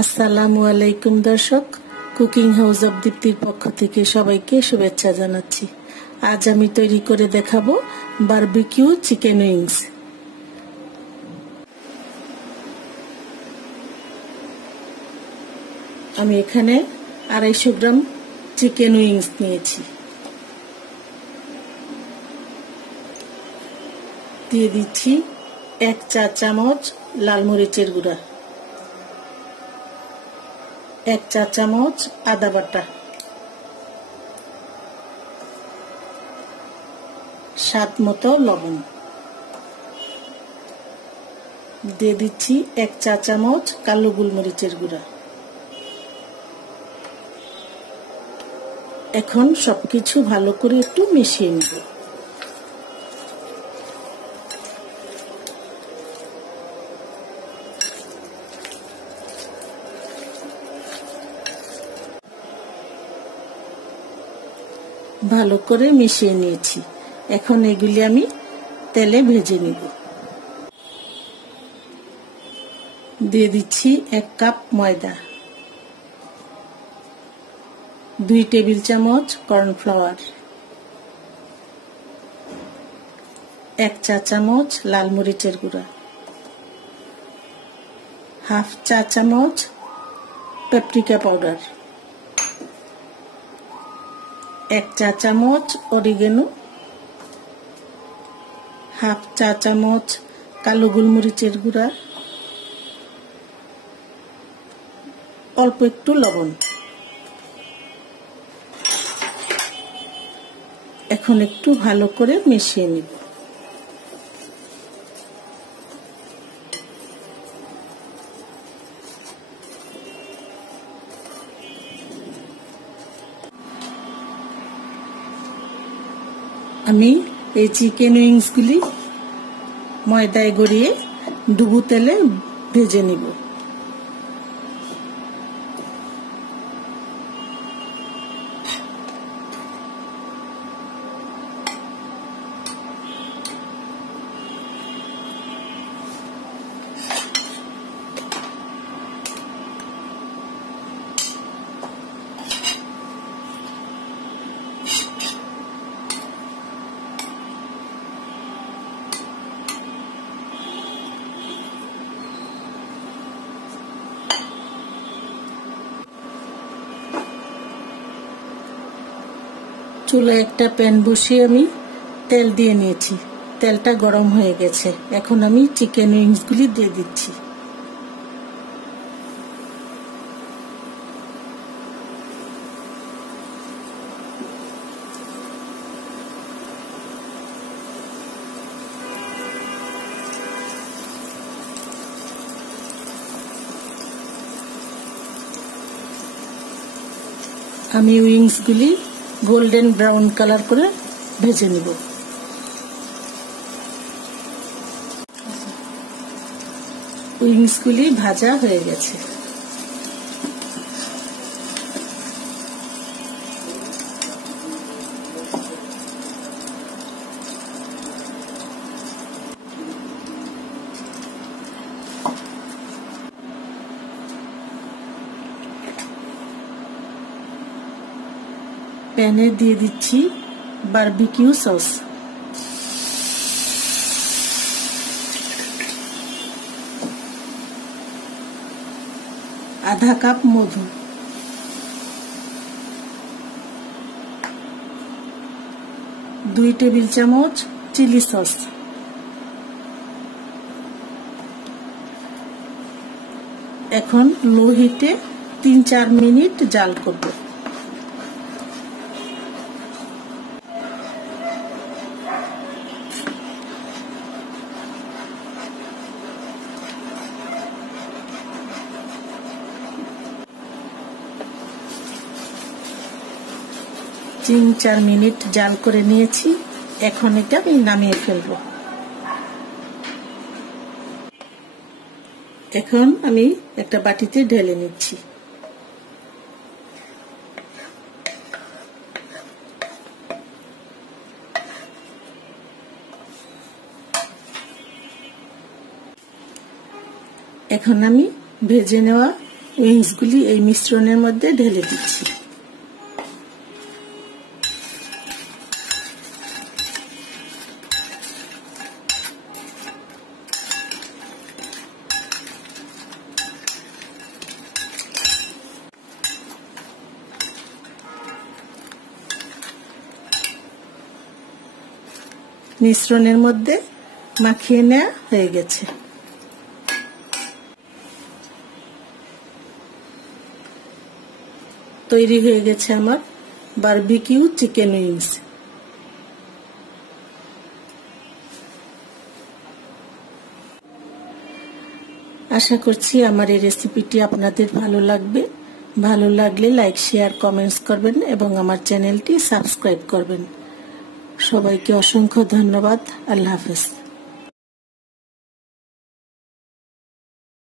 আসসালামু আলাইকুম দর্শক, কুকিং হাউস অব দীপ্তির পক্ষ থেকে সবাইকে শুভেচ্ছা জানাচ্ছি। আজ আমি তৈরি করে দেখাবো বারবিকিউ চিকেন উইংস। আমি এখানে 250 গ্রাম চিকেন উইংস নিয়েছি। দিয়ে দিচ্ছি 1 চা চামচ লাল মরিচের গুঁড়া, 1 চা চামচ আদা বাটা, স্বাদ মতো লবণ, দিয়ে দিচ্ছি 1 চা চামচ কালো গোলমরিচের গুঁড়া। এখন সবকিছু ভালো করে একটু মিশিয়ে নেব। ভালো করে মিশিয়ে নিয়েছি। এখন এগুলি আমি তেলে ভেজে নিব। দিয়ে দিচ্ছি 1 কাপ ময়দা, 2 টেবিল চামচ কর্নফ্লাওয়ার, 1 চা চামচ লাল মরিচের গুঁড়া, হাফ চা চামচ পেপরিকা পাউডার, 1 চা চামচ অরিগেনো, হাফ চা চামচ কালো গোলমরিচের গুঁড়া, অল্প একটু লবণ। এখন একটু ভালো করে মিশিয়ে নিব। আমি এই চিকেন উইংসগুলি ময়দায় গড়িয়ে ডুবো তেলে ভেজে নিব। চুলায় একটা প্যান বসিয়ে আমি তেল দিয়ে নিয়েছি। তেলটা গরম হয়ে গেছে। এখন আমি চিকেন উইংসগুলি দিয়ে দিচ্ছি। আমি উইংসগুলি গোল্ডেন ব্রাউন কালার করে ভেজে নিব। উইংসগুলি ভাজা হয়ে গেছে। প্যানে দিয়ে দিচ্ছি বারবিকিউ সস, আধা কাপ মধু, 2 টেবিল চামচ চিলি সস, এখন লো হিটে 3-4 মিনিট জাল করব। তিন 4 মিনিট জাল করে নিয়েছি। এখন এটা আমি নামিয়ে ফেলব। এখন আমি একটা বাটিতে ঢেলে নিচ্ছি। এখন আমি ভেজে নেওয়া উইংসগুলি এই মিশ্রণের মধ্যে ঢেলে দিচ্ছি। মিশ্রণের মধ্যে মাখিয়ে নেওয়া হয়ে গেছে। তৈরি হয়ে গেছে আমার বারবিকিউ চিকেন উইংস। আশা করছি আমার এই রেসিপিটি আপনাদের ভালো লাগবে। ভালো লাগলে লাইক, শেয়ার, কমেন্টস করবেন এবং আমার চ্যানেলটি সাবস্ক্রাইব করবেন। সবাইকে অসংখ্য ধন্যবাদ। আল্লাহ হাফেজ।